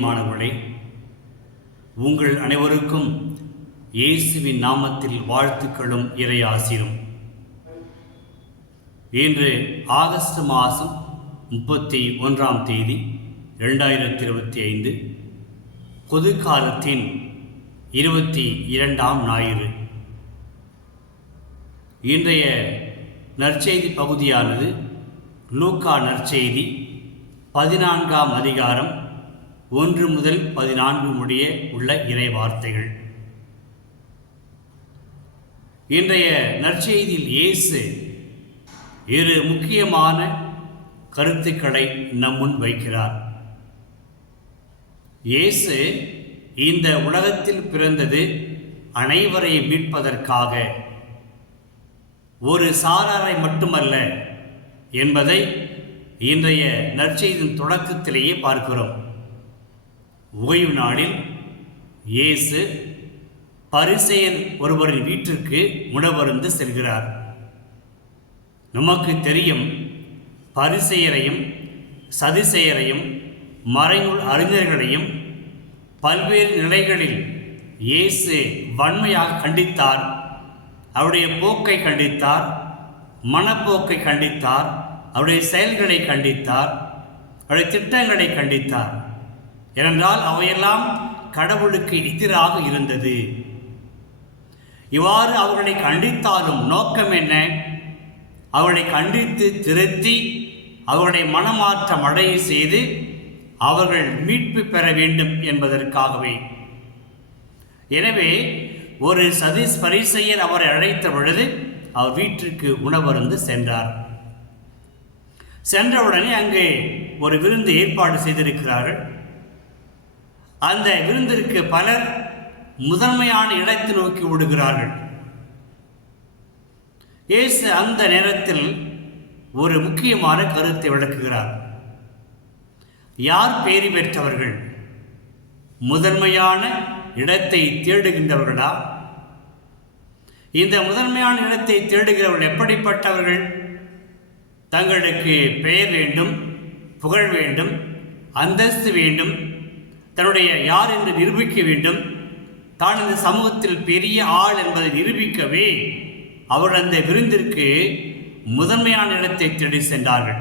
பிரியமானவர்களே, உங்கள் அனைவருக்கும் இயேசுவின் நாமத்தில் வாழ்த்துக்களும் இறை ஆசீரும். இன்று ஆகஸ்ட் மாதம் 31ஆம் தேதி 2025 பொது காலத்தின் 22ஆம் ஞாயிறு. இன்றைய நற்செய்தி பகுதியானது லூக்கா நற்செய்தி 14ஆம் அதிகாரம் 1 முதல் 14 முடிய உள்ள இறை வார்த்தைகள். இன்றைய நற்செய்தியில் இயேசு இரு முக்கியமான கருத்துக்களை நம் முன் வைக்கிறார். இயேசு இந்த உலகத்தில் பிறந்தது அனைவரையும் மீட்பதற்காக, ஒரு சாராரை மட்டுமல்ல என்பதை இன்றைய நற்செய்தியின் தொடக்கத்திலேயே பார்க்கிறோம். ஓய்வு நாளில் இயேசு பரிசேயர் ஒருவரின் வீட்டிற்கு உணவருந்து செல்கிறார். நமக்கு தெரியும், பரிசேயரையும் சதுசேயரையும் மறைநூல் அறிஞர்களையும் பல்வேறு நிலைகளில் இயேசு வன்மையாக கண்டித்தார். அவருடைய போக்கை கண்டித்தார், மனப்போக்கை கண்டித்தார், அவருடைய செயல்களை கண்டித்தார், அவருடைய திட்டங்களை கண்டித்தார். ஏனென்றால் அவையெல்லாம் கடவுளுக்கு எதிராக இருந்தது. இவ்வாறு அவர்களை கண்டித்தாலும் நோக்கம் என்ன? அவர்களை கண்டித்து திருத்தி அவர்களை மனமாற்றம் அடைய செய்து அவர்கள் மீட்பு பெற வேண்டும் என்பதற்காகவே. எனவே ஒரு பரிசேயர் அவரை அழைத்த பொழுது அவர் வீட்டிற்கு உணவருந்து சென்றார். சென்றவுடனே அங்கே ஒரு விருந்து ஏற்பாடு செய்திருக்கிறார்கள். அந்த விருந்திற்கு பலர் முதன்மையான இடத்தை நோக்கி ஓடுகிறார்கள். இயேசு அந்த நேரத்தில் ஒரு முக்கியமான கருத்தை விளக்குகிறார். யார் பேறு பெற்றவர்கள்? முதன்மையான இடத்தை தேடுகின்றவர்களா? இந்த முதன்மையான இடத்தை தேடுகிறவர்கள் எப்படிப்பட்டவர்கள்? தங்களுக்கு பெயர் வேண்டும், புகழ் வேண்டும், அந்தஸ்து வேண்டும், தன்னுடைய யார் என்று நிரூபிக்க வேண்டும், தான் இந்த சமூகத்தில் பெரிய ஆள் என்பதை நிரூபிக்கவே அவர்கள் அந்த விருந்திற்கு முதன்மையான இடத்தை தேடி சென்றார்கள்.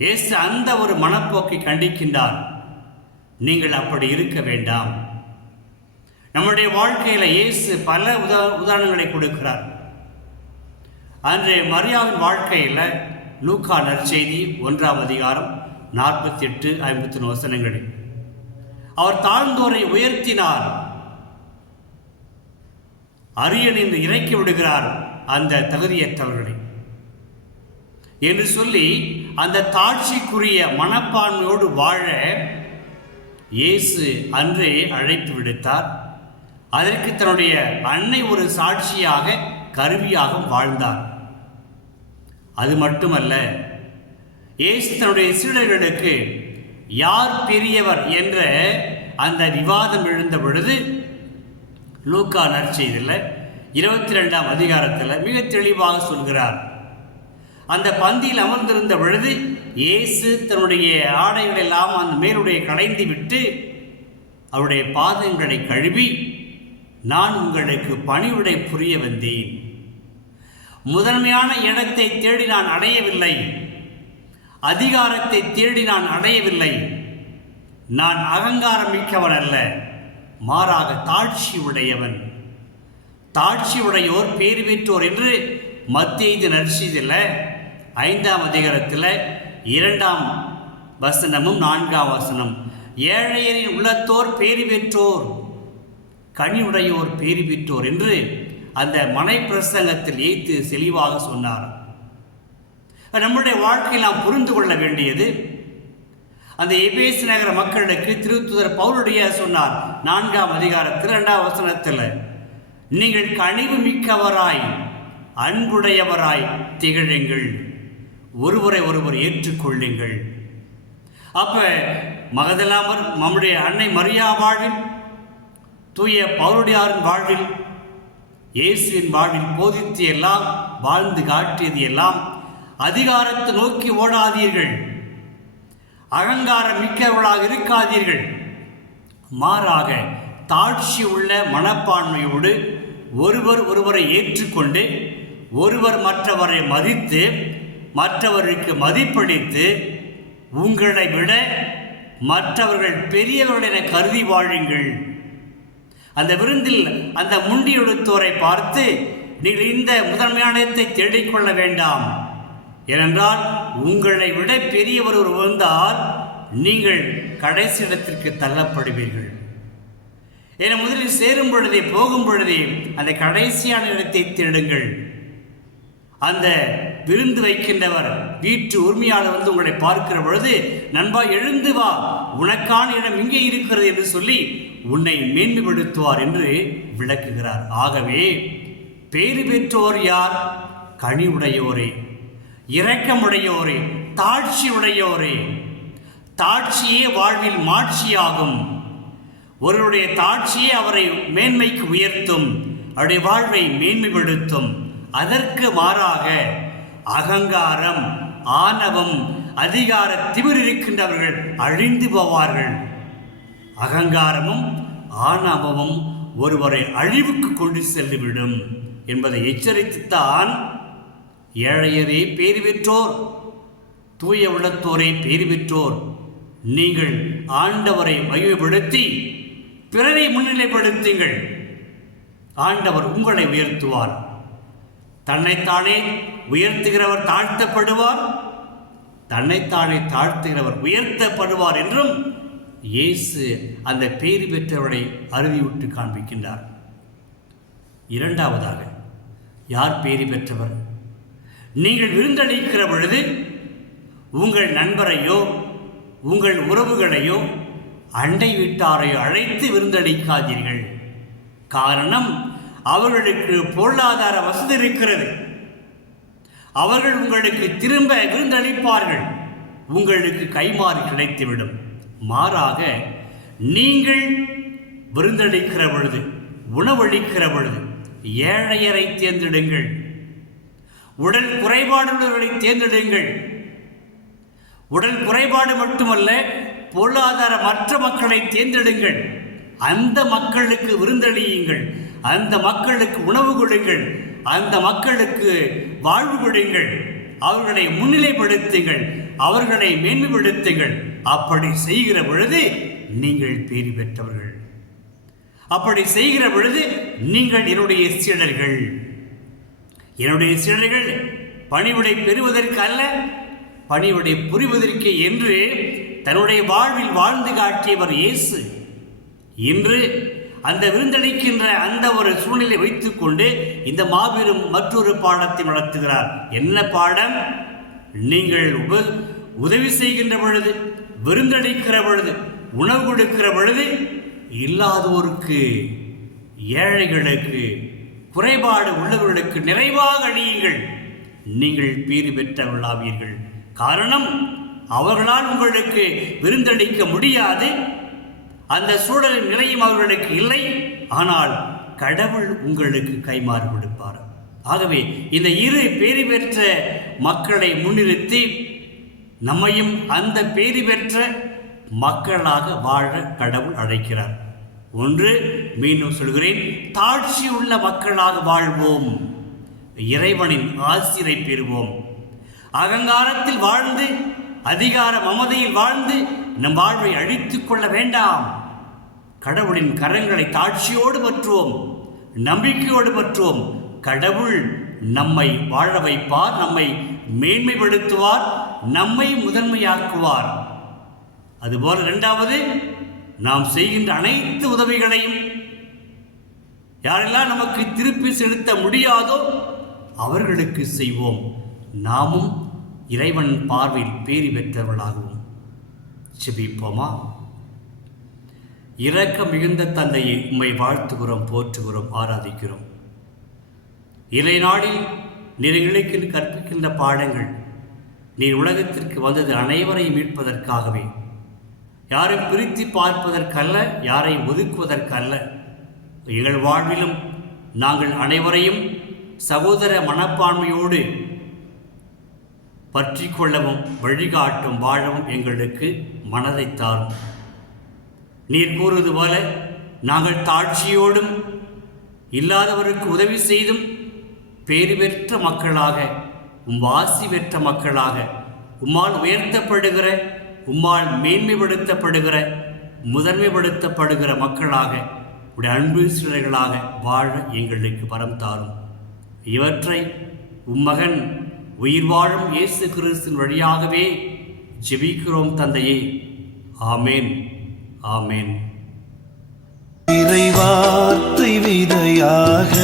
இயேசு அந்த ஒரு மனப்போக்கை கண்டிக்கின்றார். நீங்கள் அப்படி இருக்க வேண்டாம். நம்முடைய வாழ்க்கையில் இயேசு பல உதாரணங்களை கொடுக்கிறார். அன்று மரியாவின் வாழ்க்கையில் லூக்கா நற்செய்தி 1ஆம் அதிகாரம் 48-51 வசனங்களில் அவர் தாழ்ந்தோரை உயர்த்தினார், அரியணில் இறக்கி விடுகிறார் அந்த தகுதியற்றவர்களை என்று சொல்லி அந்த தாட்சிக்குரிய மனப்பான்மையோடு வாழ இயேசு அன்றே அழைப்பு விடுத்தார். அதற்கு தன்னுடைய அன்னை ஒரு சாட்சியாக கருவியாக வாழ்ந்தார். அது மட்டுமல்ல, இயேசு தன்னுடைய சீடர்களுக்கு யார் பெரியவர் என்ற அந்த விவாதம் எழுந்த பொழுது லூக்கா நற்செய்தியில் 22ஆம் அதிகாரத்தில் மிக தெளிவாக சொல்கிறார். அந்த பந்தியில் அமர்ந்திருந்த பொழுது இயேசு தன்னுடைய ஆடைகளெல்லாம் அந்த மேலுடைய களைந்து விட்டு அவருடைய பாதங்களை கழுவி, நான் உங்களுக்கு பணிவிடை புரிய வந்தேன். முதன்மையான இடத்தை தேடி நான் அடையவில்லை, அதிகாரத்தை தேடி நான் அடையவில்லை. நான் அகங்காரம் மிக்கவன் அல்ல, மாறாக தாட்சி உடையவன். தாட்சி உடையோர் பேறு பெற்றோர் என்று மத்தேயு நற்செய்தியில் 5ஆம் அதிகாரத்தில் 2ஆம் வசனமும் 4ஆம் வசனம், ஏழையரின் உள்ளத்தோர் பேறு பெற்றோர், கனிவுடையோர் பேறு பெற்றோர் என்று அந்த மனை பிரசங்கத்தில் ஏத்து தெளிவாக சொன்னார். நம்முடைய வாழ்க்கையில் நாம் புரிந்து கொள்ள வேண்டியது, அந்த எபேசு நகர மக்களுக்கு திருத்தூதர் பவுலுடைய சொன்னார் 4ஆம் அதிகாரத்தில் 2ஆம் வசனத்தில், நீங்கள் கனிவு மிக்கவராய் அன்புடையவராய் திகழுங்கள், ஒருவரை ஒருவர் ஏற்றுக்கொள்ளுங்கள். அப்ப மகதலாமர் நம்முடைய அன்னை மரியா வாழ்வில், தூய பவுலுடையாரின் வாழ்வில், இயேசுவின் வாழ்வில் போதித்து எல்லாம் வாழ்ந்து காட்டியது எல்லாம் அதிகாரத்தை நோக்கி ஓடாதீர்கள், அகங்காரம் மிக்கவர்களாக இருக்காதீர்கள். மாறாக தாழ்ச்சி உள்ள மனப்பான்மையோடு ஒருவரை ஏற்றுக்கொண்டு ஒருவர் மற்றவரை மதித்து மற்றவருக்கு மதிப்பளித்து உங்களை விட மற்றவர்கள் பெரியவர்கள் என கருதி வாழுங்கள். அந்த விருந்தில் அந்த முண்டியெடுத்தோரை பார்த்து, நீங்கள் இந்த முதன்மையானத்தை தேடிக்கொள்ள வேண்டாம், ஏனென்றால் உங்களை விட பெரியவர் ஒரு வந்தால் நீங்கள் கடைசி இடத்திற்கு தள்ளப்படுவீர்கள். என முதலில் சேரும் பொழுதே போகும் பொழுதே அந்த கடைசியான இடத்தை தேடுங்கள். அந்த விருந்து வைக்கின்றவர் வீட்டு உரிமையாளர் வந்து உங்களை பார்க்கிற பொழுது, நண்பா எழுந்து வா, உனக்கான இடம் இங்கே இருக்கிறது என்று சொல்லி உன்னை மேன்மைப்படுத்துவார் என்று விளக்குகிறார். ஆகவே பேறு பெற்றோர் யார்? கனிவுடையோரே, இரக்கமுடையோரே, தாழ்ச்சி உடையோரே. தாழ்ச்சியே வாழ்வில் மாட்சியாகும். ஒருவருடைய தாழ்ச்சியே அவரை மேன்மைக்கு உயர்த்தும், அவருடைய வாழ்வை மேன்மைப்படுத்தும். அதற்கு மாறாக அகங்காரம், ஆணவம், அதிகார திமிர் இருக்கின்றவர்கள் அழிந்து போவார்கள். அகங்காரமும் ஆணவமும் ஒருவரை அழிவுக்கு கொண்டு சென்றுவிடும் என்பதை எச்சரித்துத்தான் ஏழையரே பேறு பெற்றோர், தூய உள்ளத்தோரே பேறு பெற்றோர், நீங்கள் ஆண்டவரை மகிமைப்படுத்தி பிறரை முன்னிலைப்படுத்துங்கள், ஆண்டவர் உங்களை உயர்த்துவார். தன்னைத்தானே உயர்த்துகிறவர் தாழ்த்தப்படுவார், தன்னைத்தானே தாழ்த்துகிறவர் உயர்த்தப்படுவார் என்றும் இயேசு அந்த பேறு பெற்றவரை அறுதிவிட்டு காண்பிக்கின்றார். இரண்டாவதாக, யார் பேறு பெற்றவர்? நீங்கள் விருந்தளிக்கிற பொழுது உங்கள் நண்பரையோ உங்கள் உறவுகளையோ அண்டை வீட்டாரையோ அழைத்து விருந்தளிக்காதீர்கள். காரணம், அவர்களுக்கு பொருளாதார வசதி இருக்கிறது, அவர்கள் உங்களுக்கு திரும்ப விருந்தளிப்பார்கள், உங்களுக்கு கைமாறு கிடைத்துவிடும். மாறாக நீங்கள் விருந்தளிக்கிற பொழுது, உணவளிக்கிற பொழுது ஏழையரை தேர்ந்தெடுங்கள், உடல் குறைபாடுள்ளவர்களை தேர்ந்தெடுங்கள். உடல் குறைபாடு மட்டுமல்ல, பொருளாதார மற்ற மக்களை தேர்ந்தெடுங்கள். அந்த மக்களுக்கு விருந்தளியுங்கள், அந்த மக்களுக்கு உணவு கொடுங்கள், அந்த மக்களுக்கு வாழ்வு கொடுங்கள், அவர்களை முன்னிலைப்படுத்துங்கள், அவர்களை மேன்மைப்படுத்துங்கள். அப்படி செய்கிற பொழுது நீங்கள் பேறு பெற்றவர்கள். அப்படி செய்கிற பொழுது நீங்கள் என்னுடைய சீடர்கள். என்னுடைய சீடர்கள் பணிவிடை பெறுவதற்கு அல்ல, பணிவிடை புரிவதற்கு என்று தன்னுடைய வாழ்வில் வாழ்ந்து காட்டியவர் இயேசு. இன்று அந்த விருந்தளிக்கின்ற அந்த ஒரு சூழ்நிலை வைத்துக்கொண்டு இந்த மாபெரும் மற்றொரு பாடத்தை நடத்துகிறார். என்ன பாடம்? நீங்கள் உதவி செய்கின்ற பொழுது, விருந்தளிக்கிற பொழுது, உணவு கொடுக்கிற பொழுது இல்லாதோருக்கு, ஏழைகளுக்கு, குறைபாடு உள்ளவர்களுக்கு நிறைவாக அளியுங்கள். நீங்கள் பேறு பெற்றவர்களாவீர்கள். காரணம், அவர்களால் உங்களுக்கு விருந்தளிக்க முடியாது, அந்த சூழலின் நிலையும் அவர்களுக்கு இல்லை. ஆனால் கடவுள் உங்களுக்கு கைமாறு கொடுப்பார். ஆகவே இந்த இரு பேறு பெற்ற மக்களை முன்னிறுத்தி நம்மையும் அந்த பேறு பெற்ற மக்களாக வாழ கடவுள் அழைக்கிறார். ஒன்று, மீண்டும் சொல்கிறேன், தாழ்ச்சி உள்ள மக்களாக வாழ்வோம், இறைவனின் ஆசிரை பெறுவோம். அகங்காரத்தில் வாழ்ந்து, அதிகார மமதையில் வாழ்ந்து நம் வாழ்வை அழித்துக் கொள்ள வேண்டாம். கடவுளின் கரங்களை தாழ்ச்சியோடு பற்றுவோம், நம்பிக்கையோடு பற்றுவோம். கடவுள் நம்மை வாழ வைப்பார், நம்மை மேன்மைப்படுத்துவார், நம்மை முதன்மையாக்குவார். அதுபோல இரண்டாவது, நாம் செய்கின்ற அனைத்து உதவிகளையும் யாரெல்லாம் நமக்கு திருப்பி செலுத்த முடியாதோ அவர்களுக்கு செய்வோம். நாமும் இறைவன் பார்வையில் பேறு பெற்றவர்களாகவும். செபிப்போமா? இரக்கம் மிகுந்த தந்தையை உம்மை வாழ்த்துகிறோம், போற்றுகிறோம், ஆராதிக்கிறோம். இறை நாளில் நீர் எங்களுக்கு கற்பிக்கின்ற பாடங்கள், நீர் உலகத்திற்கு வந்தது அனைவரையும் மீட்பதற்காகவே, யாரையும் பிரித்து பார்ப்பதற்கல்ல, யாரையும் ஒதுக்குவதற்கல்ல. எங்கள் வாழ்விலும் நாங்கள் அனைவரையும் சகோதர மனப்பான்மையோடு பற்றி கொள்ளவும் வழிகாட்டும் வாழவும் எங்களுக்கு மனதை தாரும். நீர் கூறுவது போல நாங்கள் தாழ்ச்சியோடும் இல்லாதவருக்கு உதவி செய்தும் பேறு பெற்ற மக்களாக, ஆசி பெற்ற மக்களாக, உம்மால் உயர்த்தப்படுகிற, உம்மால் மேன்மைப்படுத்தப்படுகிற, முதன்மைப்படுத்தப்படுகிற மக்களாக, உடைய அன்பு சிலர்களாக வாழ எங்களுக்கு வரம் தாரும். இவற்றை உம்மகன் உயிர் வாழும் இயேசு கிறிஸ்துவின் வழியாகவே ஜெபிக்கிறோம் தந்தையே. ஆமேன், ஆமேன். இறைவார்த்தை விதையாக